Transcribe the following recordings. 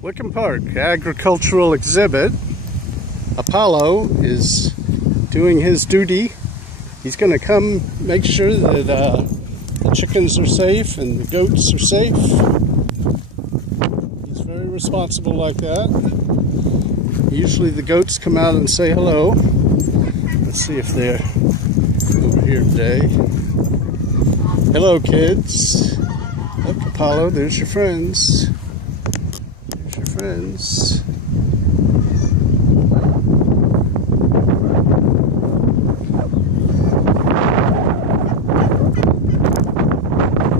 Wickham Park agricultural exhibit. Apollo is doing his duty. He's going to come make sure that the chickens are safe and the goats are safe. He's very responsible like that. Usually the goats come out and say hello. Let's see if they're over here today. Hello, kids. Look, Apollo, there's your friends. There's your friends.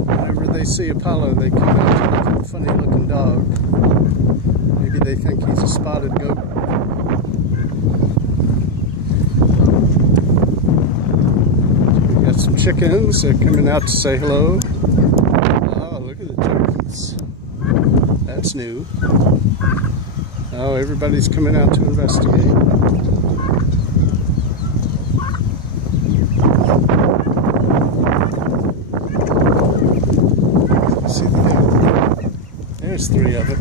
Whenever they see Apollo, they come out to look at a funny looking dog. Maybe they think he's a spotted goat. We got some chickens. They're coming out to say hello. Oh, look at the turkeys. That's new. Oh, everybody's coming out to investigate. See the goat? There's three of them.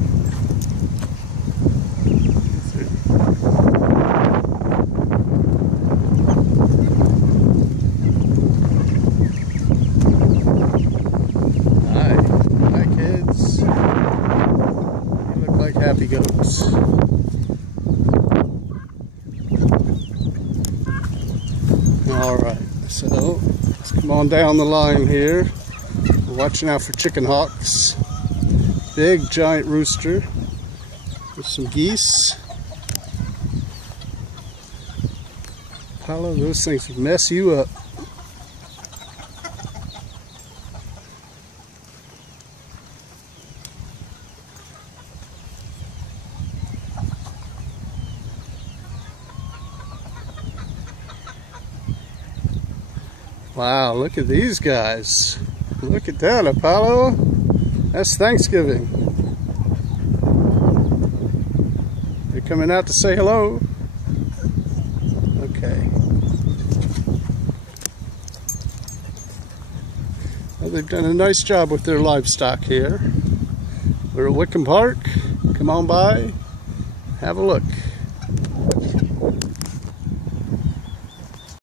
Hi kids. You look like happy goats. Alright, so let's come on down the line here. We're watching out for chicken hawks. Big giant rooster with some geese. Apollo, those things would mess you up. Wow, look at these guys. Look at that, Apollo. That's Thanksgiving. They're coming out to say hello. Okay. Well, they've done a nice job with their livestock here. We're at Wickham Park. Come on by, have a look.